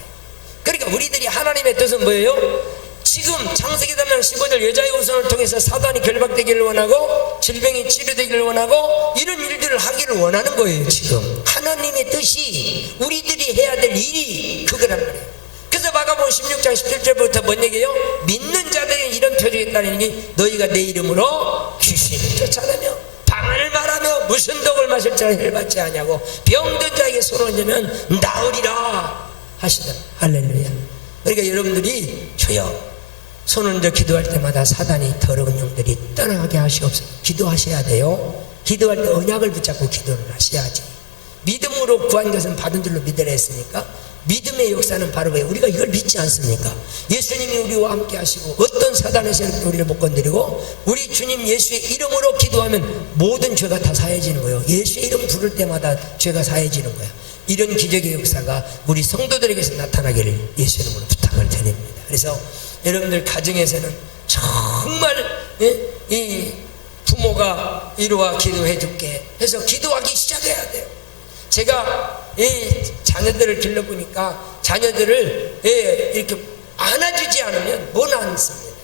그러니까 우리들이 하나님의 뜻은 뭐예요? 지금 창세기 3장 15절 여자의 후손을 통해서 사단이 결박되기를 원하고 질병이 치료되기를 원하고 이런 일들을 하기를 원하는 거예요. 지금 하나님의 뜻이 우리들이 해야 될 일이 그거란 말이에요. 그래서 마가복음 16장 17절부터 뭔 얘기예요? 믿는 자들이 이런 표적이 있다는 얘기. 너희가 내 이름으로 귀신을 쫓아내며 방언을 말하며 무슨 독을 마실 자를 혈받지 아니하고 병든 자에게 손을 얹으면 나으리라 하시더라. 할렐루야. 그러니까 여러분들이 주여 손을 얹어 기도할 때마다 사단이 더러운 영들이 떠나게 하시옵소서. 기도하셔야 돼요. 기도할 때 언약을 붙잡고 기도를 하셔야지. 믿음으로 구한 것은 받은 줄로 믿으라 했으니까 믿음의 역사는 바로 왜 우리가 이걸 믿지 않습니까? 예수님이 우리와 함께 하시고 어떤 사단의 세력도 우리를 못 건드리고 우리 주님 예수의 이름으로 기도하면 모든 죄가 다 사해지는 거예요. 예수의 이름 부를 때마다 죄가 사해지는 거예요. 이런 기적의 역사가 우리 성도들에게서 나타나기를 예수 이름으로 부탁을 드립니다. 그래서 여러분들 가정에서는 정말 이 부모가 이루와 기도해 줄게 해서 기도하기 시작해야 돼요. 제가 이 자녀들을 길러보니까 자녀들을 이렇게 안아주지 않으면 못 안습니다.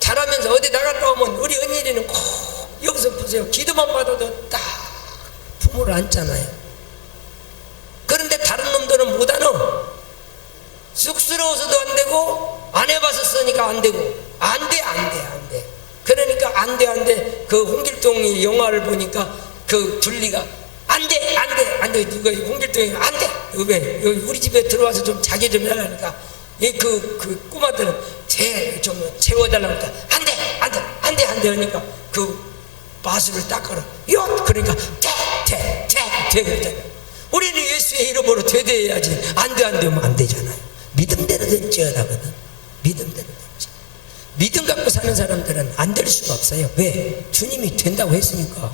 자라면서 어디 나갔다 오면 우리 은일이는 꼭 여기서 보세요. 기도만 받아도 딱 부모를 안잖아요. 그런데 다른 놈들은 못 안어. 쑥스러워서도 안 되고 안 해봐서 쓰니까 안 되고 안 돼. 그러니까 안 돼. 그 홍길동이 영화를 보니까 그 둘리가 안 돼. 누가 홍길동이 안 돼. 왜 여기 우리 집에 들어와서 좀 자기 좀 해라니까 그 꼬마들은 좀 채워달라니까 안 돼 하니까 그 마술을 딱 걸어 그러니까 돼 그러잖아. 우리는 예수의 이름으로 되대야지. 안 되면 안 되잖아요. 믿음대로 된지어라거든. 믿음대로 된지. 믿음 갖고 사는 사람들은 안 될 수가 없어요. 왜? 주님이 된다고 했으니까.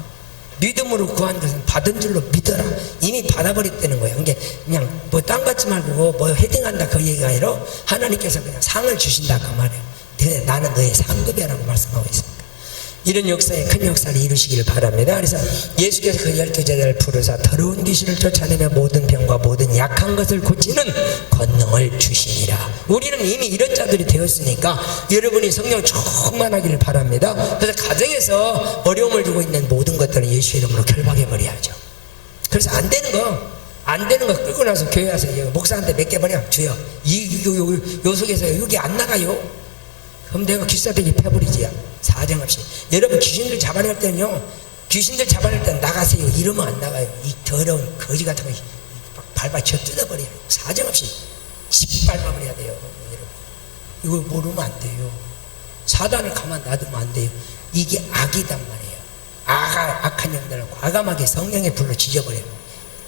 믿음으로 구한 것은 받은 줄로 믿어라. 이미 받아버렸다는 거예요. 그냥 뭐 땅 받지 말고 뭐 헤딩한다 그 얘기가 아니라 하나님께서 그냥 상을 주신다 그 말이에요. 나는 너의 상급이라고 말씀하고 있습니다. 이런 역사에 큰 역사를 이루시기를 바랍니다. 그래서 예수께서 그 12제자를 부르사 더러운 귀신을 쫓아내며 모든 병과 모든 약한 것을 고치는 권능을 주시니라. 우리는 이미 이런 자들이 되었으니까 여러분이 성령 충만하기를 바랍니다. 그래서 가정에서 어려움을 주고 있는 모든 것들은 예수 이름으로 결박해버려야죠. 그래서 안 되는 거 끌고 나서 교회 와서 목사한테 맡겨버려. 주여 요 속에서 여기 안 나가요. 그럼 내가 기사대기 패버리지야. 사정없이. 여러분 귀신들 잡아낼 때는요, 귀신들 잡아낼 때는 나가세요 이러면 안 나가요. 이 더러운 거지 같은 거 밟아쳐 뜯어버려요. 사정없이 짓밟아버려야 돼요. 여러분 이거 모르면 안 돼요. 사단을 가만 놔두면 안 돼요. 이게 악이단 말이에요. 악한 영들을 과감하게 성령의 불로 지져버려요.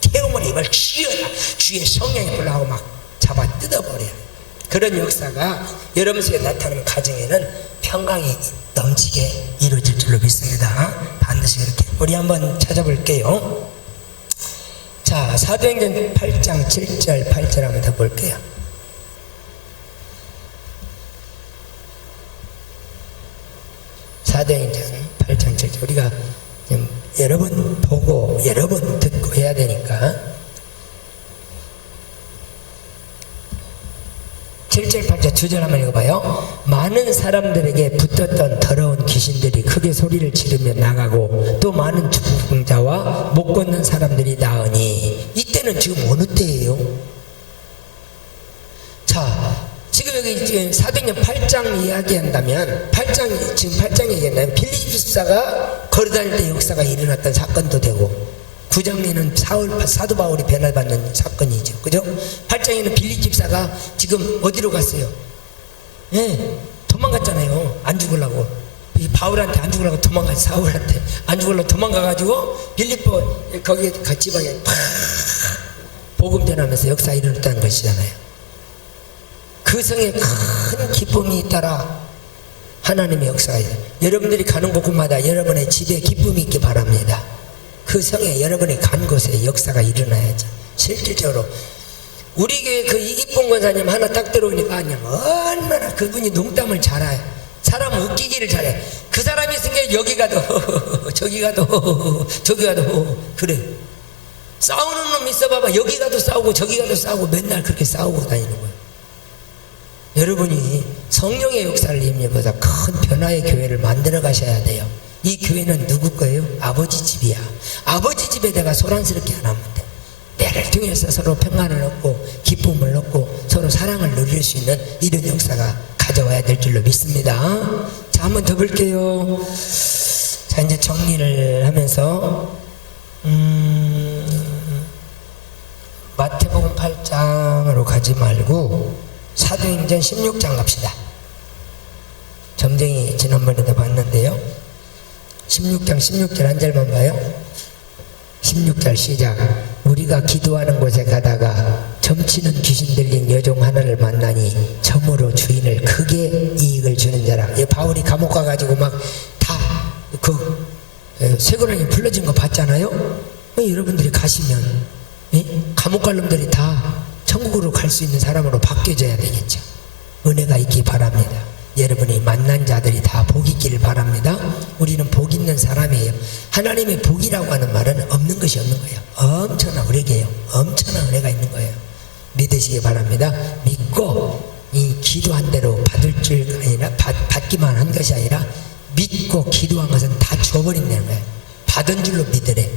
태우머리 입을 씌어라. 주의 성령의 불로 하고 막 잡아 뜯어버려요. 그런 역사가 여러분 속에 나타나는 가정에는 평강이 넘치게 이루어질 줄로 믿습니다. 반드시 그렇게. 우리 한번 찾아볼게요. 자, 사도행전 8장 7절 8절 한번 더 볼게요. 사도행전 8장 7절. 우리가 여러 번 보고 여러 번 듣고 해야 되니까 7절 8절 2절 한번 읽어봐요. 많은 사람들에게 붙었던 더러운 귀신들이 크게 소리를 지르며 나가고 또 많은 중풍자와 못 걷는 사람들이 나으니 이때는 지금 어느 때예요? 자, 지금 여기 사도행전 8장 이야기한다면 지금 8장 얘기한다면 빌립 집사가 걸어다닐 때 역사가 일어났던 사건도 되고 9장에는 사도 바울이 변화받는 사건이죠. 그죠? 8장에는 빌립 집사가 지금 어디로 갔어요? 예, 도망갔잖아요. 안 죽으려고. 이 바울한테 안 죽으려고 도망갔어요. 사울한테 안 죽으려고 도망가가지고 빌립보 거기에 그 지방에 팍 복음 전하면서 역사 일어났다는 것이잖아요. 그 성에 큰 기쁨이 있더라. 하나님의 역사가 있어요. 여러분들이 가는 곳마다 여러분의 집에 기쁨이 있기 바랍니다. 그 성에 여러분이 간 곳에 역사가 일어나야죠. 실질적으로 우리 교회 그 이기봉 권사님 하나 딱 들어오니까 얼마나 그분이 농담을 잘해요. 사람 웃기기를 잘해. 그 사람이 있으니까 여기 가도 저기 가도 저기 가도 그래. 싸우는 놈 있어봐봐. 여기 가도 싸우고 저기 가도 싸우고 맨날 그렇게 싸우고 다니는 거예요. 여러분이 성령의 역사를 입력해서 큰 변화의 교회를 만들어 가셔야 돼요. 이 교회는 누구 거예요? 아버지 집이야. 아버지 집에 내가 소란스럽게 안 하면 돼. 내를 통해서 서로 평안을 얻고 기쁨을 얻고 서로 사랑을 누릴 수 있는 이런 역사가 가져와야 될 줄로 믿습니다. 자, 한번 더 볼게요. 자, 이제 정리를 하면서 마태복음 8장으로 가지 말고 사도행전 16장 갑시다. 점쟁이 지난번에도 봤는데요. 16장 16절 한 절만 봐요. 16절 시작. 우리가 기도하는 곳에 가다가 점치는 귀신 들린 여종 하나를 만나니 점으로 주인을 크게 이익을 주는 자라. 바울이 감옥 가가지고 막 다 그 쇠고랑이 풀러진 거 봤잖아요. 여러분들이 가시면 감옥 갈 놈들이 다 천국으로 갈 수 있는 사람으로 바뀌어져야 되겠죠. 은혜가 있기 바랍니다. 여러분이 만난 자들이 다 복 있기를 바랍니다. 우리는 복 있는 사람이에요. 하나님의 복이라고 하는 말은 없는 것이 없는 거예요. 엄청난 은혜예요. 엄청난 은혜가 있는 거예요. 믿으시기 바랍니다. 믿고 이 기도한 대로 받을 줄 아니라 받기만 한 것이 아니라 믿고 기도한 것은 다 줘버린다는 거예요. 받은 줄로 믿으래.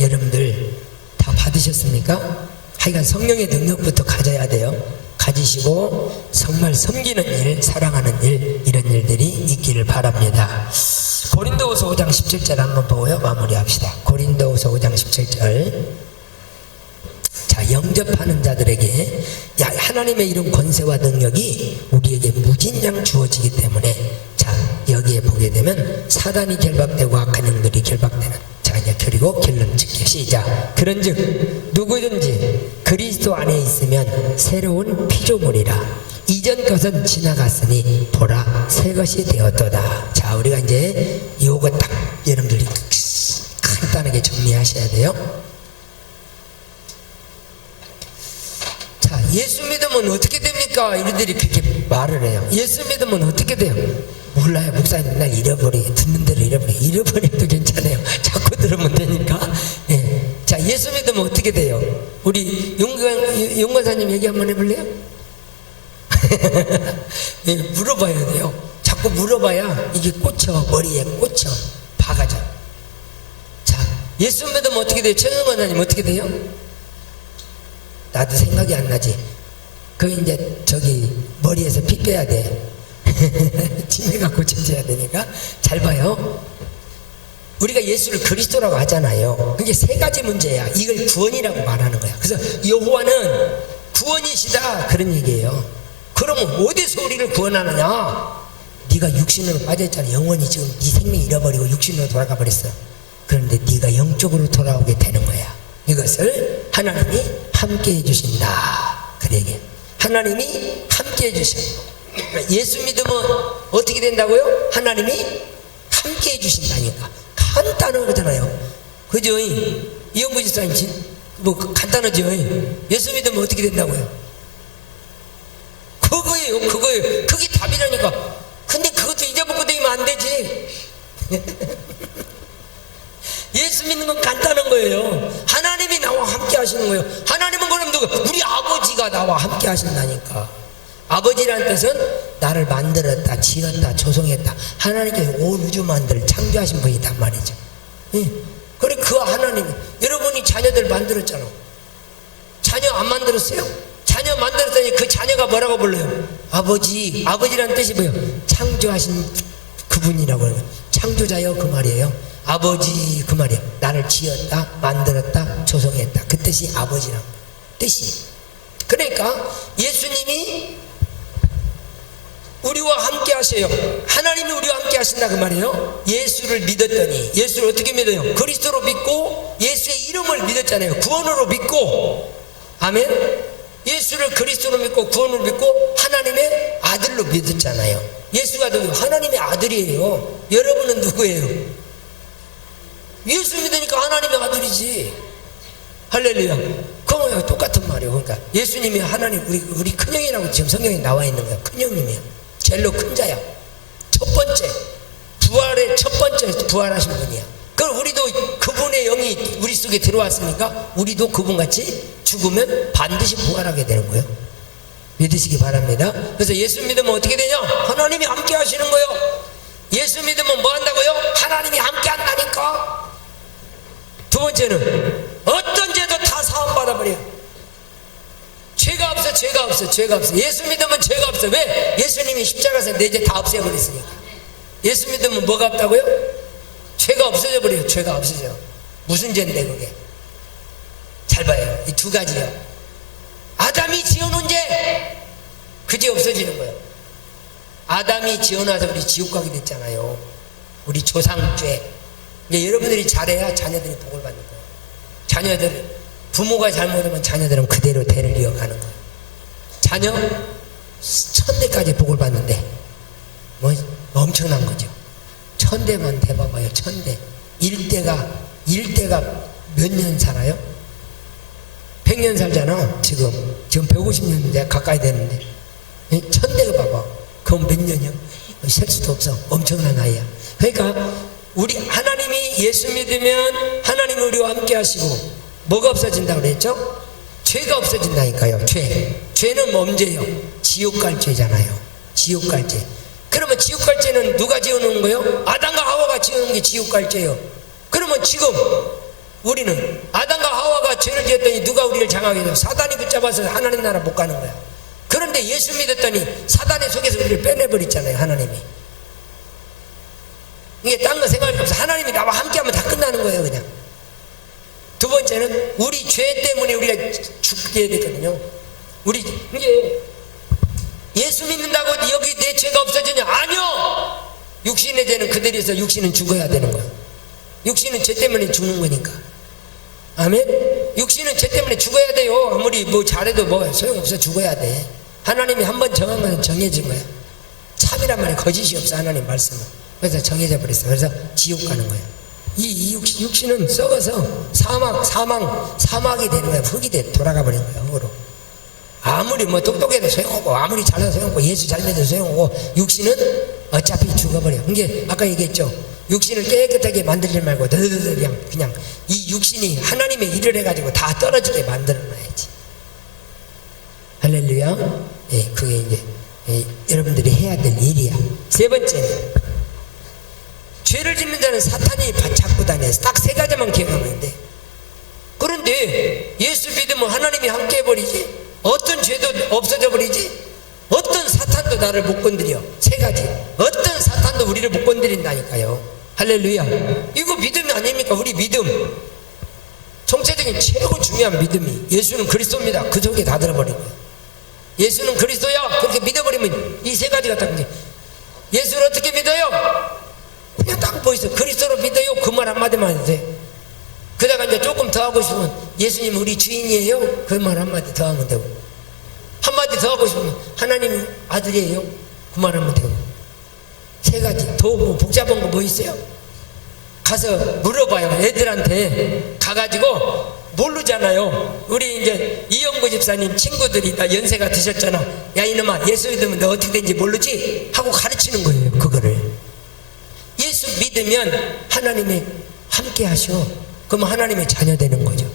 여러분들 다 받으셨습니까? 하여간 성령의 능력부터 가져야 돼요. 가지시고 정말 섬기는 일, 사랑하는 일, 이런 일들이 있기를 바랍니다. 고린도후서 5장 17절 한번 보고요 마무리합시다. 고린도후서 5장 17절. 자, 영접하는 자들에게 하나님의 이런 권세와 능력이 우리에게 무진장 주어지기 때문에, 자, 여기에 보게 되면 사단이 결박되고 악한 영들이 결박되는. 자, 이제 그리고 결론 짓기 시작. 그런즉 누구든지 그리스도 안에 있으면 새로운 피조물이라. 이전 것은 지나갔으니 보라 새 것이 되었도다. 자, 우리가 이제 요거 딱 여러분들이 간단하게 정리하셔야 돼요. 자, 예수 믿으면 어떻게 됩니까? 그러니까 이들이 그렇게 말을 해요. 예수 믿으면 어떻게 돼요? 몰라요. 목사님 날 듣는 대로 잃어버려도 괜찮아요. 자꾸 들으면 되니까. 예. 자, 예수 믿으면 어떻게 돼요? 우리 용관사님 얘기 한번 해볼래요? 예, 물어봐야 돼요. 자꾸 물어봐야 이게 꽂혀, 머리에 꽂혀, 박아져. 자, 예수 믿으면 어떻게 돼요? 최영관사님 어떻게 돼요? 나도 생각이 안 나지. 이제 머리에서 피 빼야 돼. 치매가 고쳐져야 되니까. 잘 봐요. 우리가 예수를 그리스도라고 하잖아요. 그게 세 가지 문제야. 이걸 구원이라고 말하는 거야. 그래서 여호와는 구원이시다, 그런 얘기예요. 그러면 어디서 우리를 구원하느냐? 네가 육신으로 빠져있잖아. 영원히 지금 네 생명 잃어버리고 육신으로 돌아가 버렸어. 그런데 네가 영적으로 돌아오게 되는 거야. 이것을 하나님이 함께 해주신다, 그 얘기예요. 하나님이 함께 해주신다. 예수 믿으면 어떻게 된다고요? 하나님이 함께 해주신다니까. 간단한 거잖아요. 그죠? 이영구 집사님 간단하죠? 예수 믿으면 어떻게 된다고요? 그거예요. 그게 답이라니까. 근데 그것도 잊어먹고 다니면 안 되지. 예수 믿는 건 간단한 거예요. 하나님이 나와 함께 하시는 거예요. 하나님은 그럼 누구? 우리 아버지가 나와 함께 하신다니까. 아버지라는 뜻은 나를 만들었다, 지었다, 조성했다. 하나님께서 온 우주 만들 창조하신 분이단 말이죠. 그래, 그 하나님, 여러분이 자녀들 만들었잖아. 자녀 안 만들었어요? 자녀 만들었더니 그 자녀가 뭐라고 불러요? 아버지. 아버지라는 뜻이 뭐예요? 창조하신 그분이라고 해요. 창조자요, 그 말이에요. 아버지, 그 말이에요. 나를 지었다, 만들었다, 조성했다. 그 뜻이 아버지라고 뜻이. 그러니까 예수님이 우리와 함께 하세요. 하나님이 우리와 함께 하신다, 그 말이에요. 예수를 믿었더니, 예수를 어떻게 믿어요? 그리스도로 믿고 예수의 이름을 믿었잖아요. 구원으로 믿고. 아멘. 예수를 그리스도로 믿고 구원으로 믿고 하나님의 아들로 믿었잖아요. 예수가 누구예요? 하나님의 아들이에요. 여러분은 누구예요? 예수 믿으니까 하나님의 아들이지. 할렐루야. 그거랑 똑같은 말이에요. 그러니까 예수님이 하나님, 우리 큰형이라고 지금 성경에 나와 있는 거야. 큰형님이야. 제일로 큰 자야. 첫 번째, 부활의 첫 번째 부활하신 분이야. 그럼 우리도 그분의 영이 우리 속에 들어왔으니까 우리도 그분같이 죽으면 반드시 부활하게 되는 거예요. 믿으시기 바랍니다. 그래서 예수 믿으면 어떻게 되냐? 하나님이 함께 하시는 거예요. 예수 믿으면 뭐 한다고요? 하나님이 함께 한다니까. 두 번째는 어떤 죄도 다 사함 받아버려요. 죄가 없어, 죄가 없어, 죄가 없어. 예수 믿으면 죄가 없어. 왜? 예수님이 십자가에서 내 죄 다 없애버렸으니까. 예수 믿으면 뭐가 없다고요? 죄가 없어져 버려요. 죄가 없어져. 무슨 죄인데 그게? 잘 봐요. 이 두 가지요. 아담이 지어놓은 죄, 그 죄 없어지는 거예요. 아담이 지어놔서 우리 지옥 가게 됐잖아요. 우리 조상죄. 이제 여러분들이 잘해야 자녀들이 복을 받는 거예요. 자녀들, 부모가 잘못하면 자녀들은 그대로 대를 이어가는 거예요. 자녀 1000대까지 복을 받는데 뭐 엄청난 거죠. 1000대만 대봐봐요. 1000대. 1대가 몇 년 살아요? 100년 살잖아. 지금 150년 가까이 되는데 1000대가 봐봐. 그건 몇 년이야? 셀 수도 없어. 엄청난 아이야. 그러니까 우리 하나님이 예수 믿으면 하나님이 우리와 함께 하시고 뭐가 없어진다고 그랬죠? 죄가 없어진다니까요. 죄는 뭔죄예요? 지옥 갈 죄잖아요. 지옥 갈 죄. 그러면 지옥 갈 죄는 누가 지어놓은 거예요? 아담과 하와가 지어놓은 게 지옥 갈 죄예요. 그러면 지금 우리는 아담과 하와가 죄를 지었더니 누가 우리를 장하게 돼요? 사단이 붙잡아서 하나님 나라 못 가는 거야. 그런데 예수 믿었더니 사단의 속에서 우리를 빼내버렸잖아요. 하나님이. 이게 딴 거 생각할 거 없어. 하나님이 나와 함께하면 다 끝나는 거예요. 그냥. 두 번째는 우리 죄 때문에 우리가 죽게 되거든요. 우리 이게 예수 믿는다고 여기 내 죄가 없어지냐? 아니요. 육신의 죄는 그대로 해서 육신은 죽어야 되는 거야. 육신은 죄 때문에 죽는 거니까. 아멘. 육신은 죄 때문에 죽어야 돼요. 아무리 뭐 잘해도 뭐 소용없어. 죽어야 돼. 하나님이 한번 정한 건 정해진 거야. 참이란 말에 거짓이 없어. 하나님 말씀은. 그래서 정해져 버렸어. 그래서 지옥 가는 거야. 이 육신은 썩어서 사막이 되는 거야. 흙이 돼 돌아가 버린 거야. 흙으로. 아무리 뭐 똑똑해도 소용없고 아무리 잘나도 소용없고 예수 잘 믿어도 소용없고 육신은 어차피 죽어버려. 그게 아까 얘기했죠. 육신을 깨끗하게 만들지 말고 그냥 이 육신이 하나님의 일을 해가지고 다 떨어지게 만들어놔야지. 할렐루야. 예, 그게 이제 여러분들이 해야 될 일이야. 세 번째는 죄를 짓는 자는 사탄이 잡고 다녀. 딱 세 가지만 기억하면 돼. 그런데 예수 믿으면 하나님이 함께 해버리지. 어떤 죄도 없어져 버리지. 어떤 사탄도 나를 못 건드려. 세 가지. 어떤 사탄도 우리를 못 건드린다니까요. 할렐루야. 이거 믿음이 아닙니까? 우리 믿음, 정체적인 최고 중요한 믿음이 예수는 그리스도입니다. 그 속에 다 들어버린 거예요. 예수는 그리스도야. 그렇게 믿어버리면 이 세 가지가 딱 이제 예수를 어떻게 믿어요? 그냥 딱 보이세요. 그리스도로 믿어요. 그 말 한마디만 해도 돼. 그다가 이제 조금 더 하고 싶으면 예수님 우리 주인이에요. 그 말 한마디 더 하면 되고, 한마디 더 하고 싶으면 하나님 아들이에요. 그 말 하면 되고. 세 가지. 더 뭐 복잡한 거 뭐 있어요? 가서 물어봐요. 애들한테 가가지고 모르잖아요. 우리 이제 이영구 집사님 친구들이 다 연세가 드셨잖아. 야 이놈아, 예수 믿으면 너 어떻게 되는지 모르지? 하고 가르치는 거예요. 그거를. 예수 믿으면 하나님이 함께 하셔. 그러면 하나님의 자녀 되는 거죠.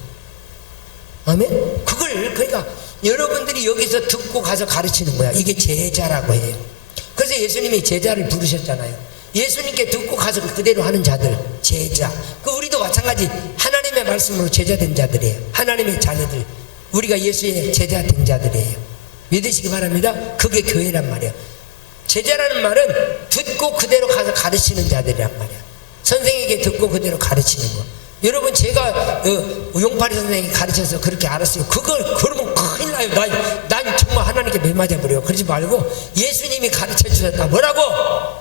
아멘? 그걸 그러니까 여러분들이 여기서 듣고 가서 가르치는 거야. 이게 제자라고 해요. 그래서 예수님이 제자를 부르셨잖아요. 예수님께 듣고 가서 그대로 하는 자들, 제자. 그 우리도 마찬가지 하나님의 말씀으로 제자 된 자들이에요. 하나님의 자녀들. 우리가 예수의 제자 된 자들이에요. 믿으시기 바랍니다. 그게 교회란 말이에요. 제자라는 말은 듣고 그대로 가서 가르치는 자들이란 말이야. 선생에게 듣고 그대로 가르치는 거. 여러분 제가 용팔이 선생님이 가르쳐서 그렇게 알았어요. 그러면 큰일 나요. 난 정말 하나님께 매맞아버려. 그러지 말고 예수님이 가르쳐 주셨다. 뭐라고?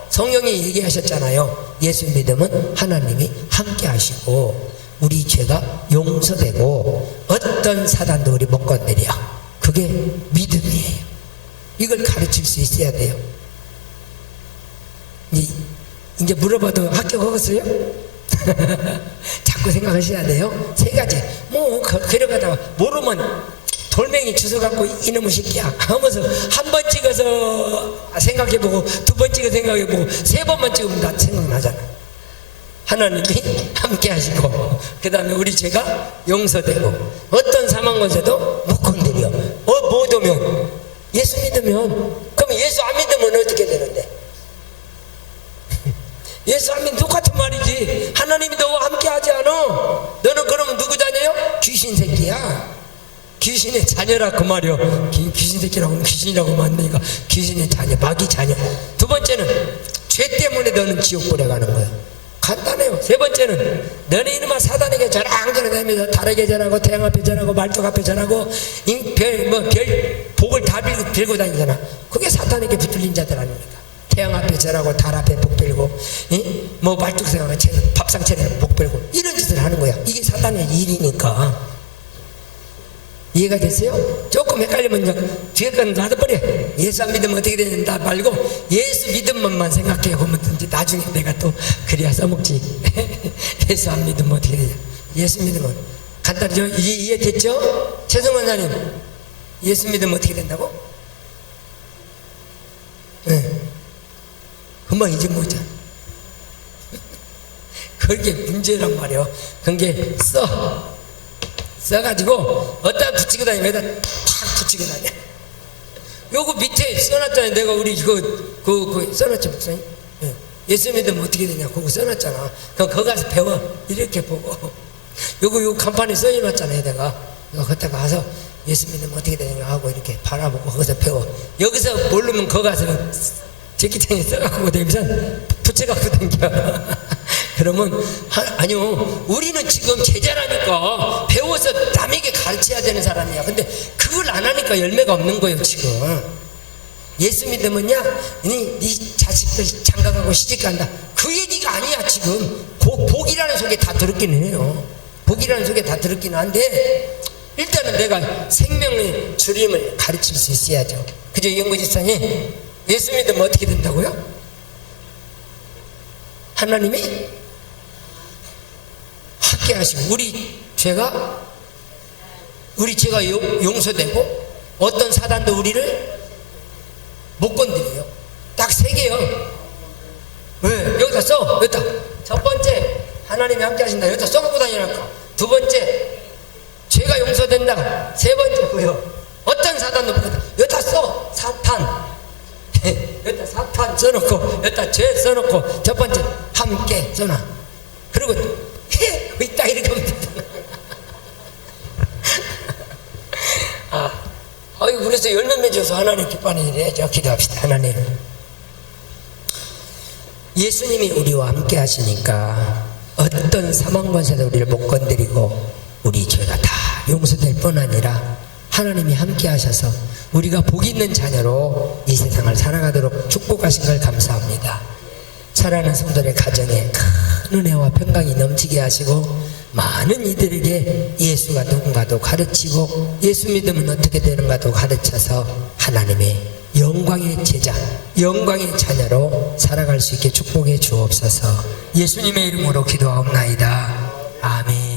성령이 얘기하셨잖아요. 예수 믿으면 하나님이 함께 하시고 우리 죄가 용서되고 어떤 사단도 우리 못 건드려. 그게 믿음이에요. 이걸 가르칠 수 있어야 돼요. 이제 물어봐도 합격하겠어요? 자꾸 생각하셔야 돼요. 세 가지. 뭐 그려가다가 모르면 돌멩이 주워갖고 이놈의 새끼야 하면서 한 번 찍어서 생각해보고 두 번 찍어 생각해보고 세 번만 찍으면 다 생각나잖아. 하나님이 함께 하시고 그 다음에 우리 죄가 용서되고 어떤 사망권세도 못 건드려. 못 오면 예수 믿으면. 그럼 예수 안 믿으면 어떻게 되는데? 예수 안 믿으면 똑같은 말이지. 하나님이 너와 함께 하지 않아. 너는 그러면 누구 자녀요? 귀신 새끼야. 귀신의 자녀라 그 말이요. 귀신 새끼라고 하면 귀신이라고 만드니까 귀신의 자녀, 마귀 자녀. 두 번째는 죄 때문에 너는 지옥 보내 가는 거야. 간단해요. 세 번째는 너네 이놈아 사단에게 저랑저랑다니면서 달에게 절하고 태양 앞에 절하고 말뚝 앞에 절하고 별 복을 다 빌고 다니잖아. 그게 사단에게 붙들린 자들 아닙니까? 태양 앞에 절하고 달 앞에 복 빌고 뭐 말뚝 생각하고 밥상 차리고 복 빌고 이런 짓을 하는 거야. 이게 사단의 일이니까. 이해가 됐어요? 조금 헷갈리면 뒤에 건 놔둬버려. 예수 안 믿으면 어떻게 되는다 말고 예수 믿음만 생각해 보면 나중에 내가 또 그래야 써먹지. 예수 안 믿으면 어떻게 되냐. 예수 믿으면 간단하죠? 이해됐죠? 최성원 사님, 예수 믿으면 어떻게 된다고? 네. 금방 잊어먹자. 그게 문제란 말이야. 그게 써가지고 어디다 붙이고 다니면 여기다 탁 붙이고 다녀. 요거 밑에 써놨잖아요. 내가 우리 그거 써놨죠, 목사님? 네. 예수 믿으면 어떻게 되냐. 그거 써놨잖아. 그럼 거기 가서 배워. 이렇게 보고. 요거 간판에 써놨잖아요. 내가 그때 가서 예수 믿으면 어떻게 되냐 하고 이렇게 바라보고 거기서 배워. 여기서 모르면 거기 가서 제기장에 써갖고 다니면서 붙여갖고 다녀. 그러면 아니요, 우리는 지금 제자라니까 배워서 남에게 가르쳐야 되는 사람이야. 근데 그걸 안 하니까 열매가 없는 거예요 지금. 예수 믿으면야 네 자식들 장가가고 시집간다 그 얘기가 아니야 지금. 복이라는 속에 다 들었기는 해요. 복이라는 속에 다 들었기는 한데 일단은 내가 생명의 주림을 가르칠 수 있어야죠. 그죠? 이영구 집사님, 예수 믿으면 어떻게 된다고요? 하나님이 함께 하시고 우리 죄가 용서되고 어떤 사단도 우리를 못 건드려요. 딱 3개요. 왜? 여기다 써. 여기다. 첫 번째, 하나님이 함께 하신다. 여기다 써놓고 다니랄까. 두 번째, 죄가 용서된다. 세 번째, 뭐요? 어떤 사단도 못 건드려. 여기다 써. 사탄. 여기다 사탄 써놓고, 여기다 죄 써놓고, 첫 번째, 함께 써놔. 그리고, 딱 이렇게 하면 되잖아. 그래서 열매 맺어서 하나님 기뻐하는 일을 해야죠. 기도합시다. 하나님, 예수님이 우리와 함께 하시니까 어떤 사망권세도 우리를 못 건드리고 우리 죄가 다 용서될 뿐 아니라 하나님이 함께 하셔서 우리가 복 있는 자녀로 이 세상을 살아가도록 축복하신 걸 감사합니다. 사랑하는 성도의 가정에 큰 은혜와 평강이 넘치게 하시고 많은 이들에게 예수가 누군가도 가르치고 예수 믿으면 어떻게 되는가도 가르쳐서 하나님의 영광의 제자, 영광의 자녀로 살아갈 수 있게 축복해 주옵소서. 예수님의 이름으로 기도하옵나이다. 아멘.